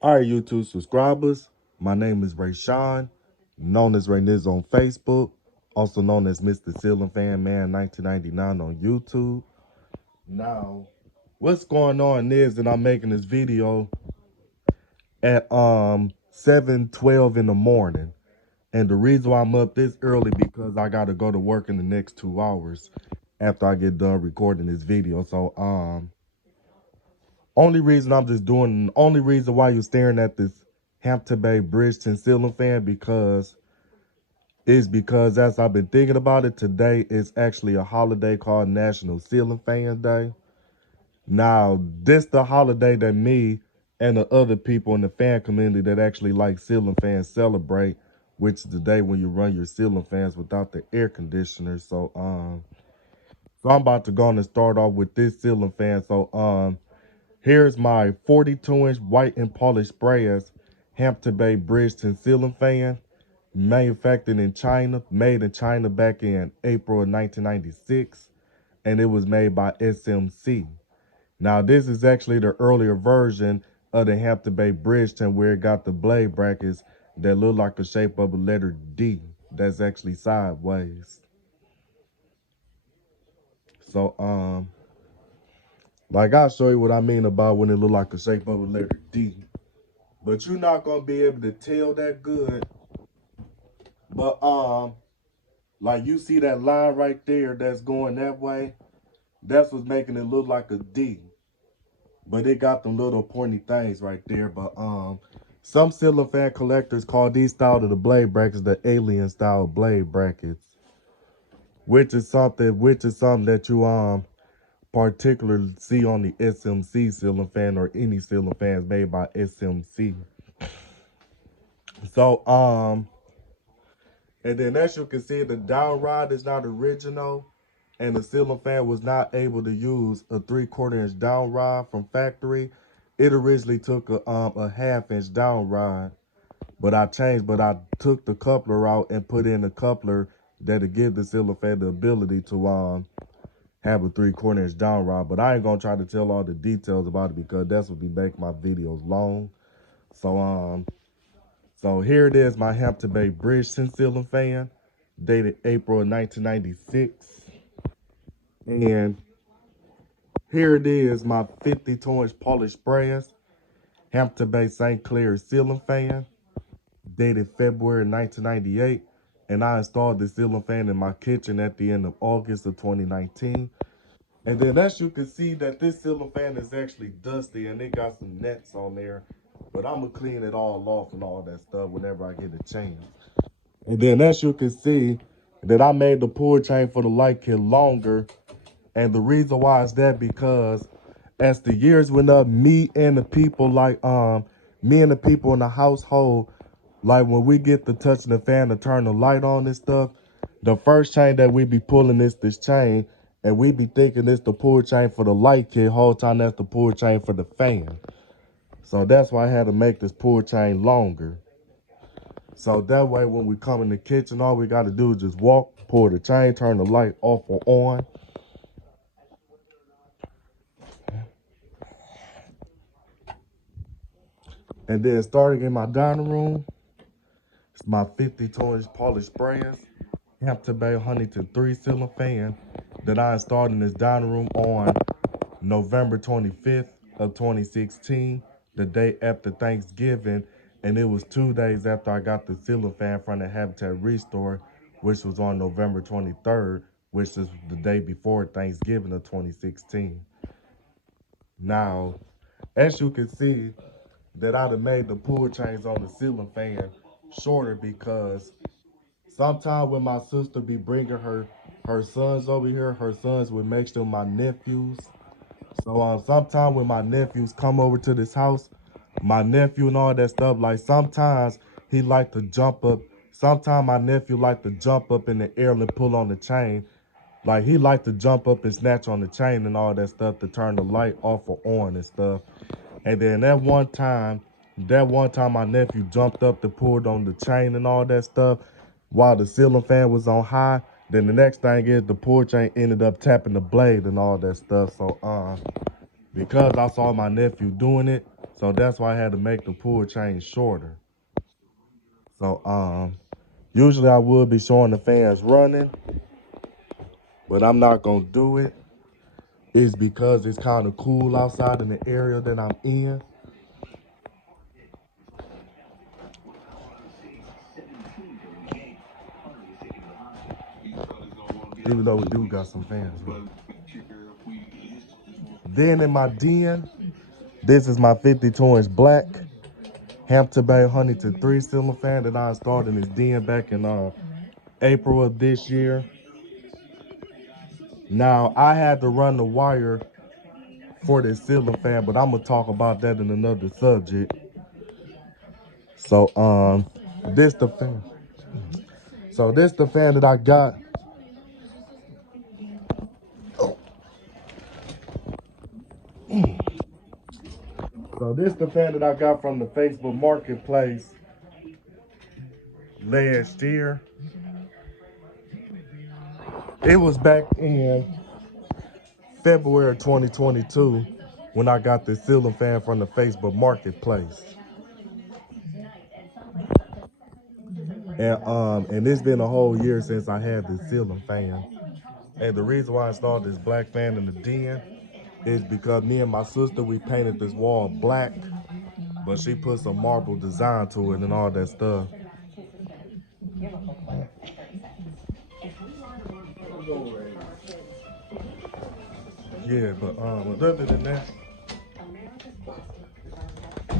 All right, YouTube subscribers, my name is Rayshawn, known as Ray Niz on Facebook, also known as Mr. Ceiling Fan Man 1999 on YouTube. Now, what's going on is that I'm making this video at 7:12 in the morning. And the reason why I'm up this early because I gotta go to work in the next 2 hours after I get done recording this video. So only reason why you're staring at this Hampton Bay Bridgeton ceiling fan because as I've been thinking about it, today is actually a holiday called National Ceiling Fan Day. Now, this the holiday that me and the other people in the fan community that actually like ceiling fans celebrate, which is the day when you run your ceiling fans without the air conditioner. So I'm about to go on and start off with this ceiling fan. Here's my 42-inch white and polished brass Hampton Bay Bridgeton ceiling fan, manufactured in China, made in China back in April of 1996, and it was made by SMC. Now, this is actually the earlier version of the Hampton Bay Bridgeton where it got the blade brackets that look like the shape of a letter D that's actually sideways. So, like I'll show you what I mean about when it look like the shape of a letter D. But you're not gonna be able to tell that good. But like you see that line right there that's going that way, that's what's making it look like a D. But it got them little pointy things right there. But some ceiling fan collectors call these style of the blade brackets the alien style blade brackets, which is something that you particularly see on the SMC ceiling fan or any ceiling fans made by SMC. So and then as you can see, the down rod is not original, and the ceiling fan was not able to use a 3/4 inch down rod from factory. It originally took a 1/2 inch down rod, but I took the coupler out and put in a coupler that'll give the ceiling fan the ability to have a 3/4 inch down rod. But I ain't gonna try to tell all the details about it because that's what be make my videos long. So so here it is, my Hampton Bay Bridgeton ceiling fan, dated April of 1996. And here it is, my 52-inch polished brass Hampton Bay Sinclair ceiling fan, dated February 1998. And I installed the ceiling fan in my kitchen at the end of August of 2019. And then as you can see that this ceiling fan is actually dusty and it got some nets on there. But I'm going to clean it all off and all that stuff whenever I get a chance. And then as you can see that I made the pull chain for the light kit longer. And the reason why is that because as the years went up, me and the people in the household, like when we get to touching the fan to turn the light on and stuff, the first chain that we be pulling is this chain, and we be thinking it's the pull chain for the light kit, whole time that's the pull chain for the fan. So that's why I had to make this pull chain longer. So that way when we come in the kitchen, all we gotta do is just walk, pull the chain, turn the light off or on. And then starting in my dining room, it's my 52-inch polished brass Hampton Bay Huntington 3 ceiling fan that I installed in this dining room on November 25th of 2016, the day after Thanksgiving. And it was 2 days after I got the ceiling fan from the Habitat Restore, which was on November 23rd, which is the day before Thanksgiving of 2016. Now, as you can see, that I'd have made the pull chains on the ceiling fan shorter because sometimes when my sister be bringing her sons over here, her sons would make them my nephews. So sometimes when my nephews come over to this house, my nephew and all that stuff, like sometimes he like to jump up. Sometimes my nephew like to jump up in the air and pull on the chain. Like he like to jump up and snatch on the chain and all that stuff to turn the light off or on and stuff. And then that one time my nephew jumped up to pull on the chain and all that stuff while the ceiling fan was on high. Then the next thing is the pull chain ended up tapping the blade and all that stuff. So because I saw my nephew doing it, So that's why I had to make the pull chain shorter. So usually I would be showing the fans running, but I'm not gonna do it. It's because it's kind of cool outside in the area that I'm in. Even though we do got some fans. Then in my den, this is my 52-inch black Hampton Bay Huntington 3-cylinder fan that I installed in this den back in April of this year. Now, I had to run the wire for this ceiling fan, but I'm gonna talk about that in another subject. So, this the fan. So this the fan that I got. So this the fan that I got from the Facebook Marketplace last year. It was back in February 2022 when I got this ceiling fan from the Facebook Marketplace. And it's been a whole year since I had this ceiling fan. And the reason why I installed this black fan in the den is because me and my sister, we painted this wall black, but she put some marble design to it and all that stuff. Yeah, but other than that,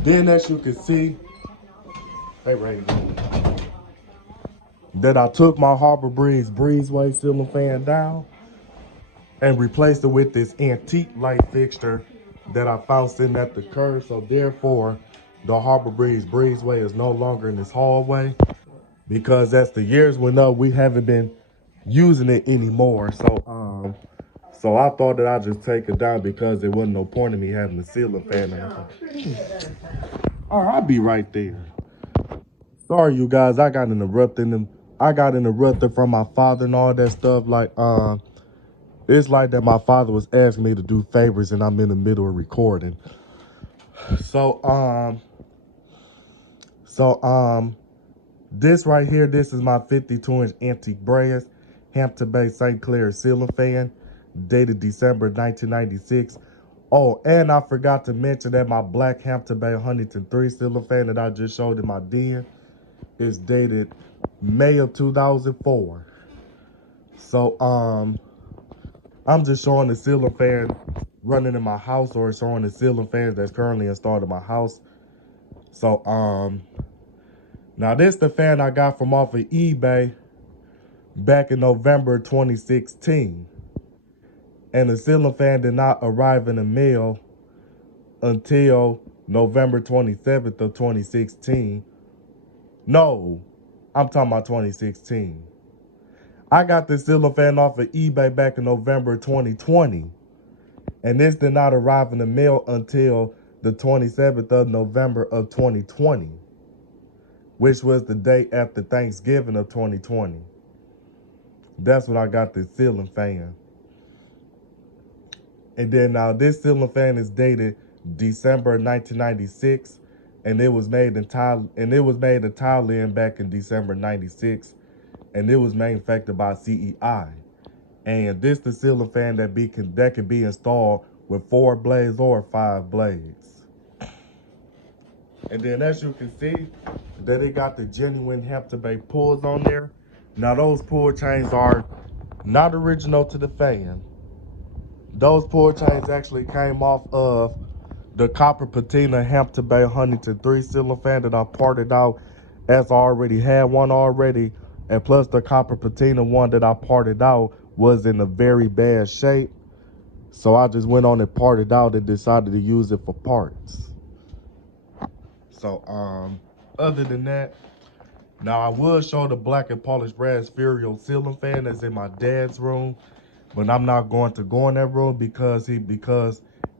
then as you can see, hey Ray, that I took my Harbor Breeze Breezeway ceiling fan down and replaced it with this antique light fixture that I found sitting at the curb. So therefore, the Harbor Breeze Breezeway is no longer in this hallway because as the years went up, we haven't been using it anymore. So I thought that I'd just take it down because there wasn't no point in me having a ceiling fan. All right, I'll be right there. Sorry, you guys, I got interrupted. I got interrupted from my father and all that stuff. Like, it's like that my father was asking me to do favors and I'm in the middle of recording. So, so, this right here, this is my 52-inch antique brass Hampton Bay Sinclair ceiling fan, dated December 1996. Oh, and I forgot to mention that my black Hampton Bay Huntington 3 ceiling fan that I just showed in my den is dated May of 2004. So, I'm just showing the ceiling fan running in my house or showing the ceiling fans that's currently installed in my house. So, now this the fan I got from off of eBay back in November 2016. And the ceiling fan did not arrive in the mail until November 27th of 2016. No, I'm talking about 2016. I got this ceiling fan off of eBay back in November 2020. And this did not arrive in the mail until the 27th of November of 2020, which was the day after Thanksgiving of 2020. That's when I got this ceiling fan. And then now this ceiling fan is dated December 1996, and it was made in Thailand back in December 96, and it was manufactured by CEI. And this the ceiling fan that can be installed with 4 blades or 5 blades. And then as you can see, that it got the genuine Hampton Bay pulls on there. Now those pull chains are not original to the fan. Those pull chains actually came off of the copper patina Hampton Bay Huntington 3 ceiling fan that I parted out as I already had one already. And plus the copper patina one that I parted out was in a very bad shape. So I just went on and parted out and decided to use it for parts. So other than that, now I will show the black and polished brass Furio ceiling fan that's in my dad's room, but I'm not going to go in that room because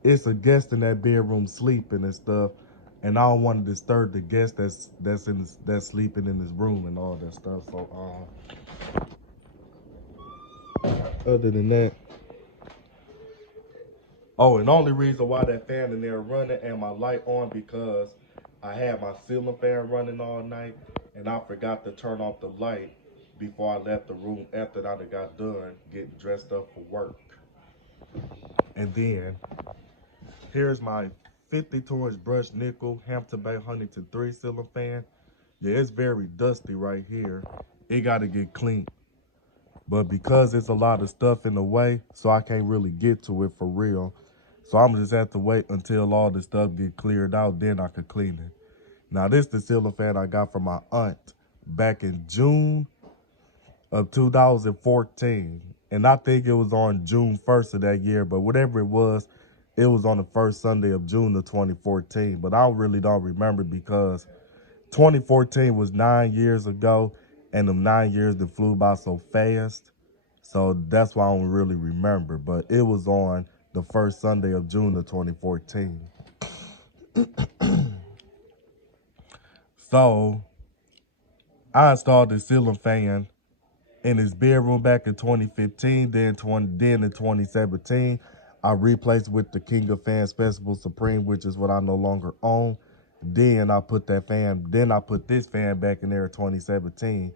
it's a guest in that bedroom sleeping and stuff, and I don't want to disturb the guest that's sleeping in his room and all that stuff. So other than that, Oh, and the only reason why that fan in there running and my light on because I had my ceiling fan running all night and I forgot to turn off the light before I left the room after I got done getting dressed up for work. And then here's my 52-inch brushed nickel Hampton Bay Huntington 3 ceiling fan. Yeah, it's very dusty right here. It got to get clean. But because it's a lot of stuff in the way, so I can't really get to it for real. So I'm just have to wait until all the stuff get cleared out, then I could clean it. Now this the ceiling fan I got from my aunt back in June of 2014. And I think it was on June 1st of that year, but whatever it was on the first Sunday of June of 2014. But I really don't remember because 2014 was 9 years ago, and them 9 years that flew by so fast. So that's why I don't really remember. But it was on the first Sunday of June of 2014. So I installed the ceiling fan in his bedroom back in 2015. Then in 2017, I replaced with the King of Fans Festival Supreme, which is what I no longer own. Then I put this fan back in there in 2017.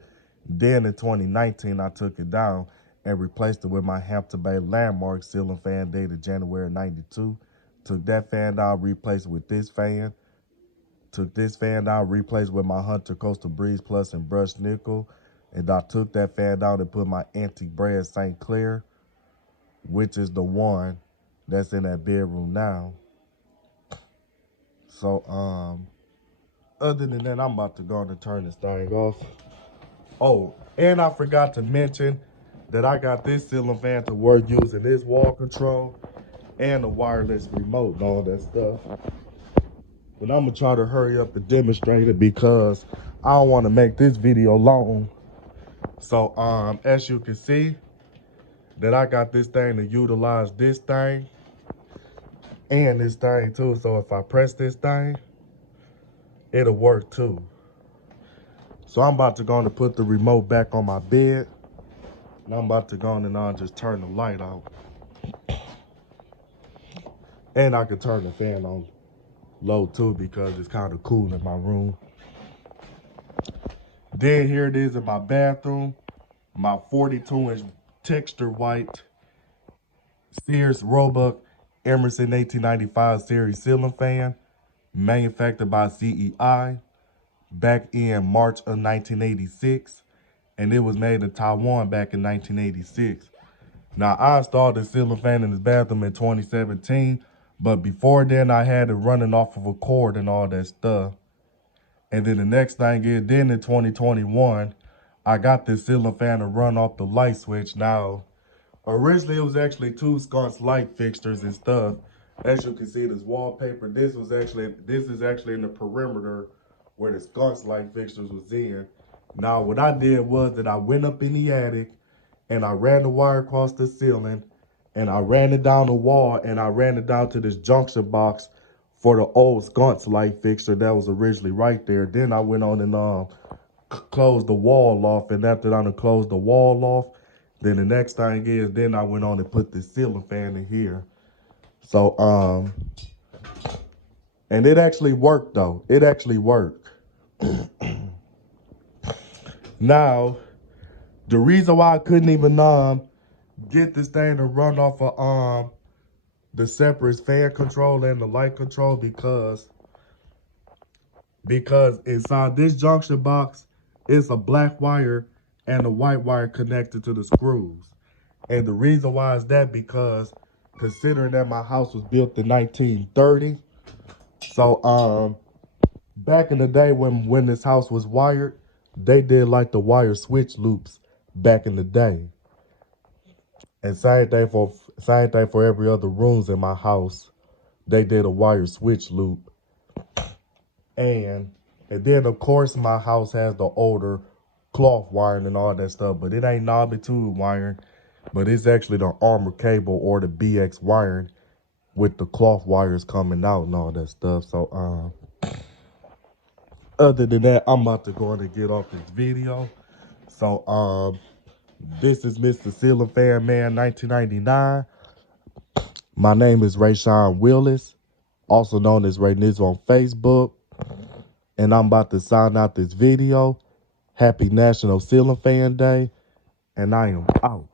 Then in 2019, I took it down and replaced it with my Hampton Bay Landmark ceiling fan dated January 92. Took that fan down, replaced it with this fan. Took this fan down, replaced with my Hunter Coastal Breeze Plus and brushed nickel. And I took that fan down and put my antique brand Sinclair, which is the one that's in that bedroom now. So, other than that, I'm about to go and turn this thing off. Oh, and I forgot to mention that I got this ceiling fan to work using this wall control and the wireless remote and all that stuff. But I'm gonna try to hurry up and demonstrate it because I don't want to make this video long. So as you can see that I got this thing to utilize this thing and this thing too. So if I press this thing, it'll work too. So I'm about to go and put the remote back on my bed. And I'm about to go and just turn the light out. And I can turn the fan on low too because it's kind of cool in my room. Then here it is in my bathroom. My 42-inch texture white Sears Roebuck Emerson 1895 series ceiling fan, manufactured by CEI back in March of 1986, and it was made in Taiwan back in 1986. Now, I installed the ceiling fan in this bathroom in 2017, but before then, I had it running off of a cord and all that stuff. And then the next thing is, then in 2021, I got this ceiling fan to run off the light switch. Now, originally it was actually two sconce light fixtures and stuff. As you can see, this wallpaper, this is actually in the perimeter where the sconce light fixtures was in. Now, what I did was that I went up in the attic and I ran the wire across the ceiling and I ran it down the wall and I ran it down to this junction box for the old sconce light fixture that was originally right there. Then I went on and closed the wall off, and after I closed the wall off, then the next thing is then I went on and put the ceiling fan in here. So and it actually worked though. It actually worked. Now, the reason why I couldn't even get this thing to run off of the separate fan control and the light control because inside this junction box it's a black wire and a white wire connected to the screws. And the reason why is that because considering that my house was built in 1930, so back in the day when this house was wired, they did like the wire switch loops back in the day. And same thing for every other rooms in my house. They did a wire switch loop. And then of course my house has the older cloth wiring and all that stuff, but it ain't knobby tube wiring, but it's actually the armor cable or the BX wiring with the cloth wires coming out and all that stuff. So other than that, I'm about to go and get off this video. So this is Mr. Ceiling Fan Man 1999. My name is Rayshawn Willis, also known as Ray Niz on Facebook, and I'm about to sign out this video. Happy National Ceiling Fan Day, and I am out.